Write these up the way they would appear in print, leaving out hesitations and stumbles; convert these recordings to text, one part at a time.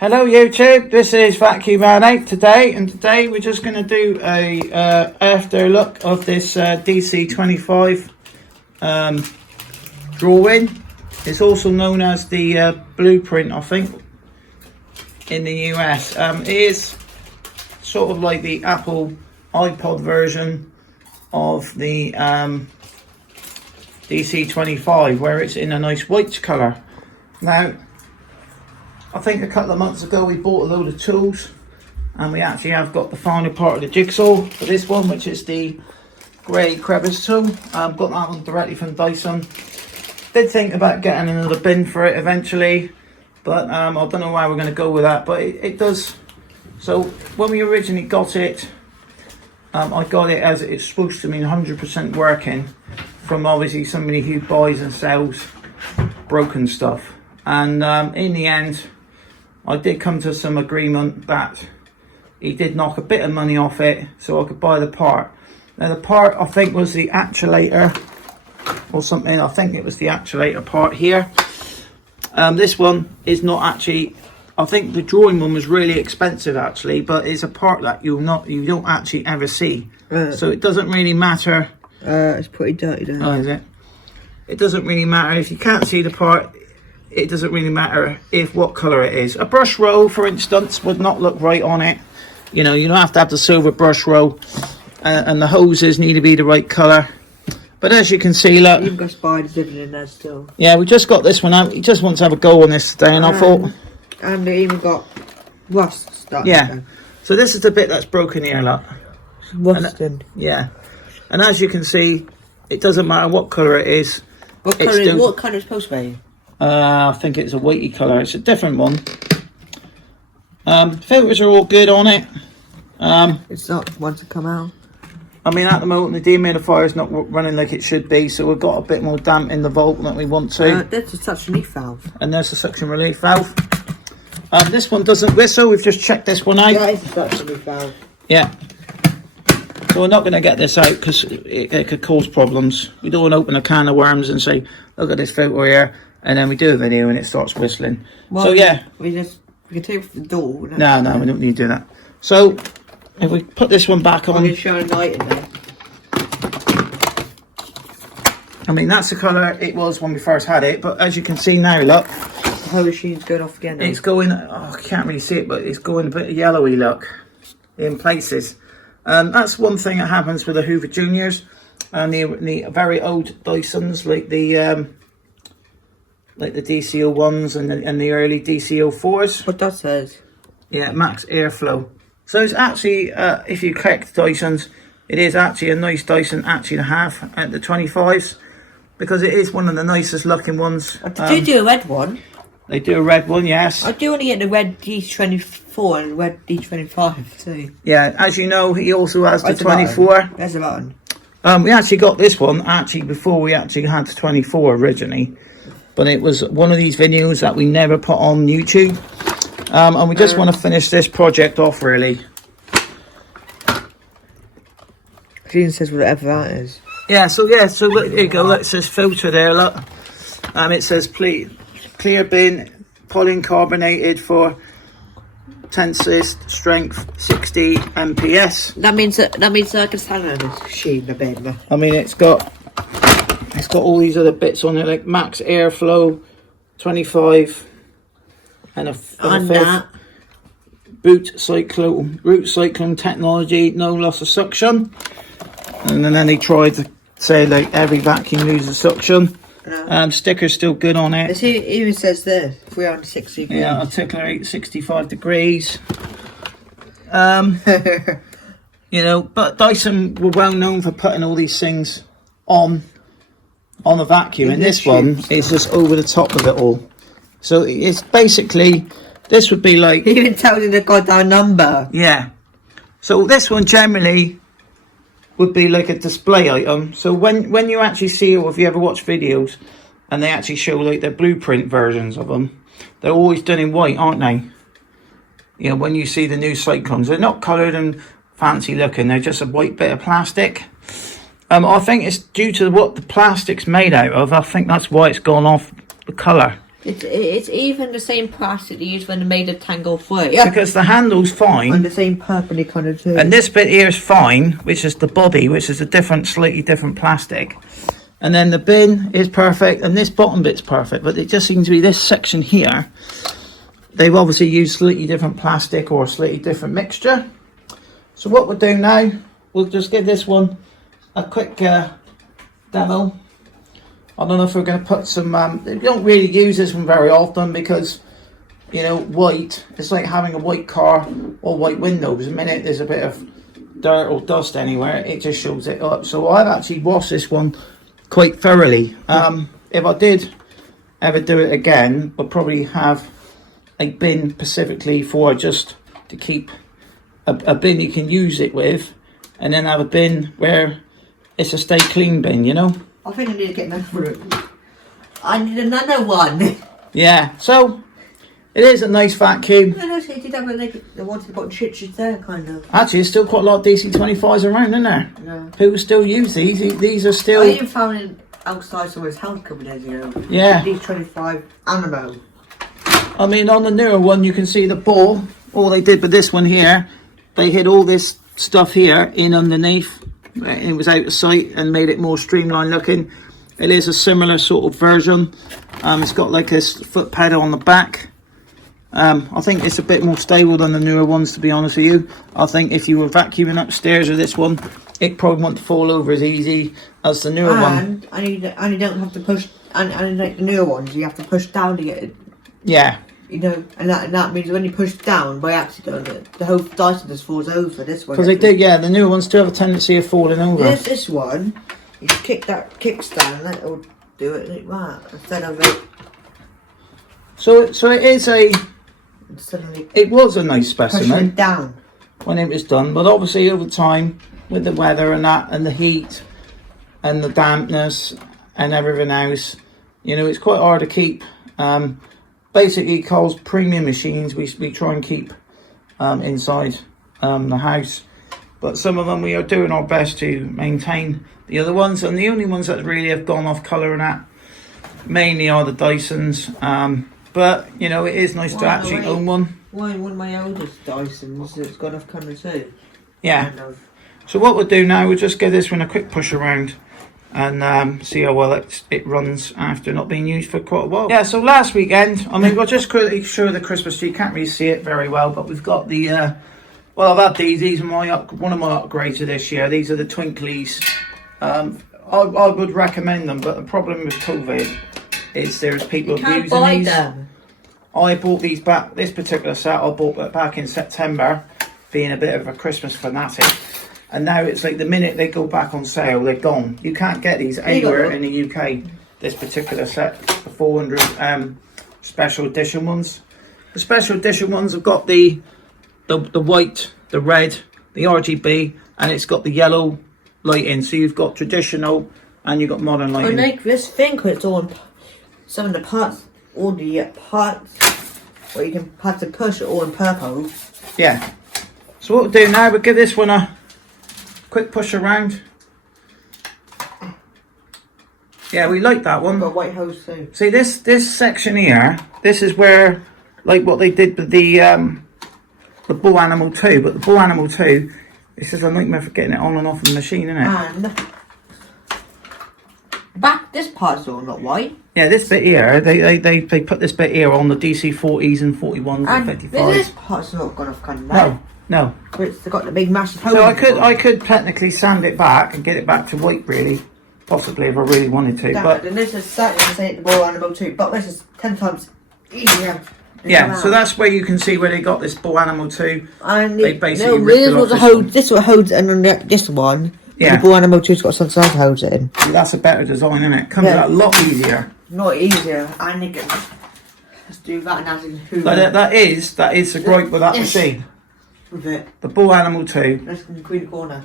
Hello YouTube, this is Vacuum Man 8 today, and today we're just going to do a after look of this DC25 drawing. It's also known as the blueprint, I think, in the US. It is sort of like the Apple iPod version of the DC25, where it's in a nice white colour. Now, I think a couple of months ago we bought a load of tools, and we actually have got the final part of the jigsaw for this one, which is the grey crevice tool. I've got that one directly from Dyson. Did think about getting another bin for it eventually, but I don't know why we're going to go with that, but it does. So when we originally got it, I got it as it's supposed to mean 100% working, from obviously somebody who buys and sells broken stuff. And in the end, I did come to some agreement that he did knock a bit of money off it so I could buy the part. Now the part, I think, was the actuator or something. I think it was the actuator part here. This one is not actually, I think the drawing one was really expensive actually, but it's a part that you don't actually ever see. So it doesn't really matter. It's pretty dirty there. Oh, is it? It doesn't really matter if you can't see the part. It doesn't really matter if what colour it is. A brush roll, for instance, would not look right on it. You know, you don't have to have the silver brush roll, and the hoses need to be the right colour. But as you can see, look. You've got spiders living in there still. Yeah, we just got this one out. He just wants to have a go on this today, and I thought. And they even got rust starting. Yeah. So this is the bit that's broken here, look. Rusted. Yeah. And as you can see, it doesn't matter what colour it is. What colour is it supposed to be? I think it's a whitey colour. It's a different one. Filters are all good on it. It's not one to come out. I mean, at the moment the dehumidifier is not running like it should be, so we've got a bit more damp in the vault than we want to. There's a suction relief valve. And there's a suction relief valve. This one doesn't whistle. We've just checked this one out. That is a suction relief valve. Yeah. So we're not going to get this out because it could cause problems. We don't want to open a can of worms and say, look at this filter here, and then we do a video and it starts whistling. Well, so yeah, we can take it from the door. No, we don't need to do that. So if we put this one back on, I can shine a light in there. I mean, that's the colour it was when we first had it, but as you can see now, look, the whole machine's going off again now. It's going, oh, I can't really see it, but it's going a bit yellowy look in places. That's one thing that happens with the Hoover Juniors and the very old Dysons, like the DC01s and the early DC04s. What that says? Yeah, max airflow. So it's actually, if you collect Dysons, it is actually a nice Dyson actually to have at the 25s, because it is one of the nicest looking ones. Did you do a red one? They do a red one, yes. I do want to get the red D24 and red D25 too. Yeah, as you know, he also has the 24. There's a button. We actually got this one actually before we actually had the 24 originally, but it was one of these videos that we never put on YouTube, and we just want to finish this project off really. It even says whatever that is. Yeah, so look, there you go. Look, it says filter there. Look, it says clear bin, polycarbonated for tensile strength 60 MPS. That means I can stand on this machine a bit. I mean, it's got all these other bits on it, like max airflow 25 and a root cyclone technology, no loss of suction. And then they tried to say like every vacuum loses suction. Sticker's still good on it. It even says there 360 degrees. Yeah, articulate 65 degrees. You know, but Dyson were well known for putting all these things on a vacuum, and this one is just over the top of it all. So it's basically, this would be like, He even tells you the goddamn number. yeah. So this one generally would be like a display item. So when you actually see, or if you ever watch videos and they actually show like their blueprint versions of them, they're always done in white, aren't they? You know, when you see the new Cyclones, they're not coloured and fancy looking, they're just a white bit of plastic. I think it's due to what the plastic's made out of. I think that's why it's gone off the colour. It's even the same plastic they used when they made the Tango 3. Because the handle's fine. And the same purpley kind of too. And this bit here is fine, which is the body, which is a different, slightly different plastic. And then the bin is perfect, and this bottom bit's perfect. But it just seems to be this section here. They've obviously used slightly different plastic or a slightly different mixture. So what we'll do now, we'll just give this one a quick demo. I don't know if we're going to put some, we don't really use this one very often because, you know, white, it's like having a white car or white windows. The minute there's a bit of dirt or dust anywhere, it just shows it up. So I've actually washed this one quite thoroughly. If I did ever do it again, I'll probably have a bin specifically for just to keep a bin you can use it with, and then have a bin where it's a stay clean bin, you know. I think I need to get another room. I need another one. Yeah, so it is a nice vacuum. I know, so you did have the ones that got chitches there, kind of. Actually, there's still quite a lot of DC25s around, isn't there? Yeah. People still use these. These are still. I even found it outside someone's house a couple of days ago. Yeah. DC25 Animal. I mean, on the newer one, you can see the ball. All they did with this one here, they hid all this stuff here in underneath. It was out of sight and made it more streamlined looking. It is a similar sort of version. It's got like a foot pedal on the back. I think it's a bit more stable than the newer ones, to be honest with you. I think if you were vacuuming upstairs with this one, it probably wouldn't fall over as easy as the newer one. And you don't have to push, and like the newer ones, you have to push down to get it. Yeah. You know, and that means when you push down by accident, the whole Dyson just falls over. This one. Because they did, yeah. The newer ones do have a tendency of falling over. This one, you kick that kickstand, and it'll do it like that instead of it. So it is a. Suddenly it was a nice specimen down when it was done, but obviously over time, with the weather and that, and the heat, and the dampness, and everything else, you know, it's quite hard to keep. Basically, because premium machines we try and keep inside the house, but some of them we are doing our best to maintain. The other ones, and the only ones that really have gone off colour and that mainly are the Dysons. But you know, it is nice to actually own one. One of my oldest Dysons that's gone off colour too. Yeah. So what we'll do now, we'll just give this one a quick push around and see how well it runs after not being used for quite a while. Yeah, so last weekend, I mean, we'll just quickly show the Christmas tree. You can't really see it very well, but we've got the, well, I've had these are one of my upgrades of this year. These are the Twinklies. I would recommend them, but the problem with COVID is there's people abusing these. Them. I bought these back, this particular set, I bought it back in September, being a bit of a Christmas fanatic. And now it's like the minute they go back on sale, they're gone. You can't get these anywhere in the UK. This particular set, the 400 special edition ones. The special edition ones have got the white, the red, the RGB, and it's got the yellow lighting. So you've got traditional and you've got modern lighting. I like this thing because it's all some of the parts, all the parts where you can have to push it all in purple. Yeah. So what we'll do now, we'll give this one a quick push around. Yeah, we like that one. Got white hose too. See this section here, this is where, like what they did with the Bull Animal 2, but the Bull Animal 2, this is a nightmare for getting it on and off the machine, isn't it? And back, this part's all not white. Yeah, this bit here, they put this bit here on the DC40s and 41s and 55s. This part's not gone off kind of No. It's got the big massive hole. So I could technically sand it back and get it back to white, really, possibly if I really wanted to. But and this is certainly the same the Bull Animal 2, but this is 10 times easier. Yeah, so that's where you can see where they got this Bull Animal 2. And they basically ripped it off this one. This one holds it, and then this one. Yeah. The Bull Animal 2's got something else holds it in. See, that's a better design, isn't it? Comes out a lot easier. Not easier. And you can just do that and add in Hoover. But that is the gripe with that machine. With it. The Bull Animal 2. That's in the Queen Corner.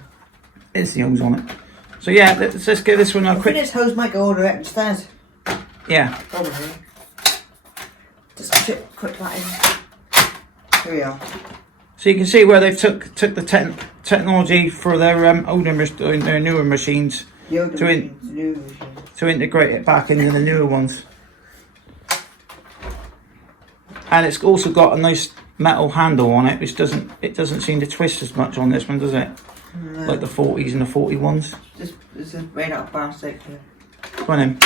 It's the hose on it. So yeah, let's just give this one a quick. I think this hose might go all the way upstairs. Yeah. Probably. Just quick that in. Here we are. So you can see where they took the technology for their their newer machines to integrate it back into the newer ones. And it's also got a nice metal handle on it, which doesn't seem to twist as much on this one, does it? No. Like the 40s and the 41s. This is made out of plastic. Come on in.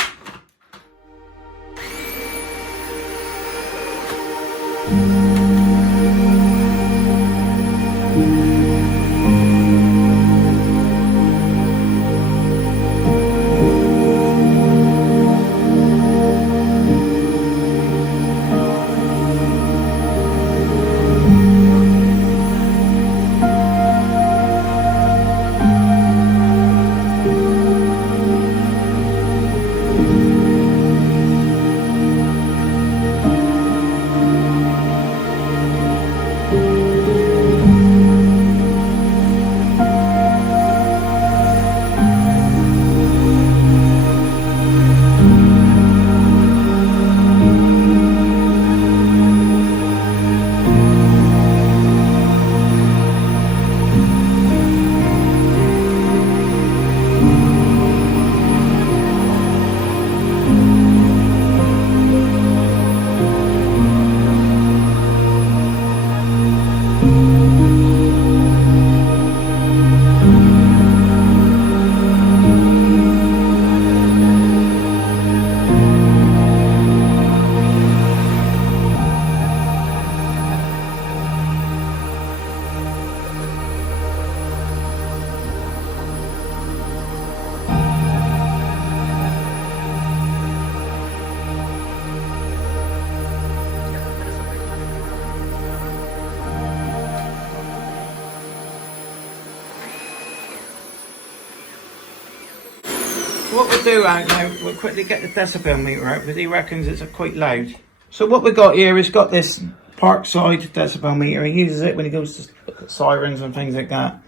So what we'll do out now, we'll quickly get the decibel meter out because he reckons it's quite loud. So what we've got here is got this Parkside decibel meter. He uses it when he goes to look at sirens and things like that.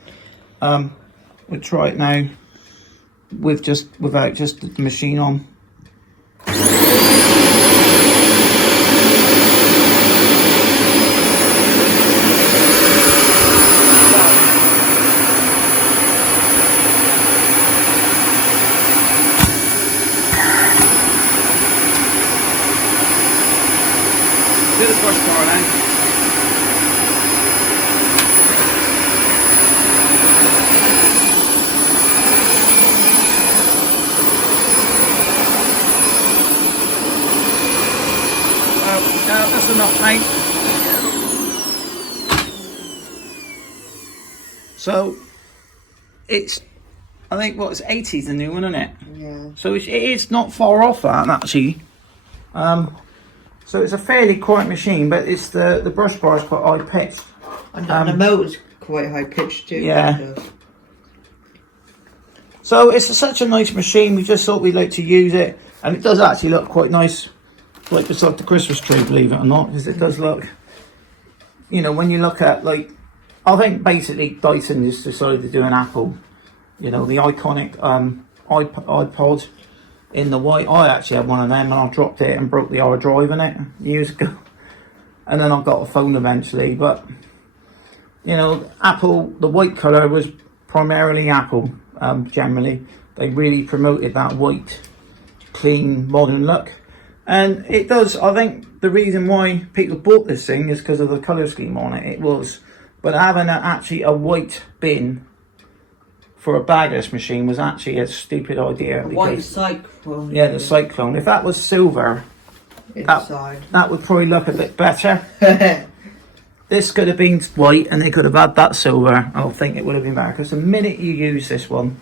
We'll try it now without just the machine on. Do the brush bar now. That's enough, mate. So it's, I think what's 80's the new one, isn't it? Yeah. So it is not far off that actually. So it's a fairly quiet machine, but it's the brush bar is quite high pitched. And the motor's quite high pitched too. Yeah. So it's such a nice machine. We just thought we'd like to use it, and it does actually look quite nice, like beside the Christmas tree, believe it or not, because it does look. You know, when you look at like, I think basically Dyson just decided to do an Apple. You know, the iconic iPod. In the white, I actually had one of them and I dropped it and broke the hard drive in it years ago. And then I got a phone eventually, but you know, Apple, the white colour was primarily Apple, generally. They really promoted that white, clean, modern look. And it does, I think the reason why people bought this thing is because of the colour scheme on it, it was. But having actually a white bin for a bagless machine was actually a stupid idea. White Cyclone. Yeah, the Cyclone. If that was silver, inside, that would probably look a bit better. This could have been white and they could have had that silver. I think it would have been better, because the minute you use this one,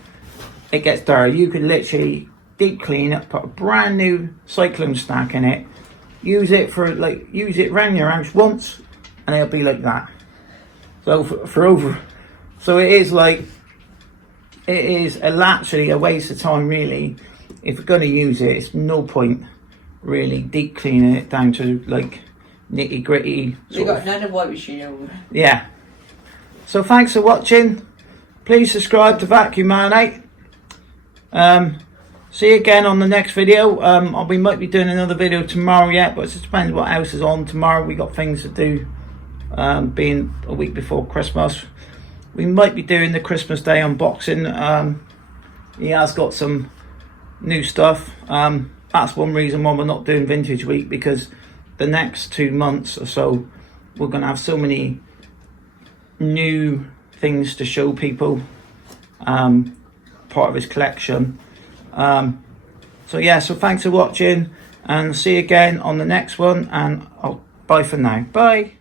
it gets dirty. You could literally deep clean it, put a brand new Cyclone stack in it, use it around your house once, and it'll be like that. So so it is like, it is actually a waste of time really. If you're going to use it, it's no point really deep cleaning it down to like nitty gritty. You got another white machine over there. Yeah. So thanks for watching. Please subscribe to Vacuum Man 8. See you again on the next video. We might be doing another video tomorrow yet, but it just depends what else is on tomorrow. We got things to do, being a week before Christmas. We might be doing the Christmas Day unboxing. He has got some new stuff. That's one reason why we're not doing Vintage Week, because the next 2 months or so, we're going to have so many new things to show people, part of his collection. So yeah, so thanks for watching, and see you again on the next one, and bye for now. Bye.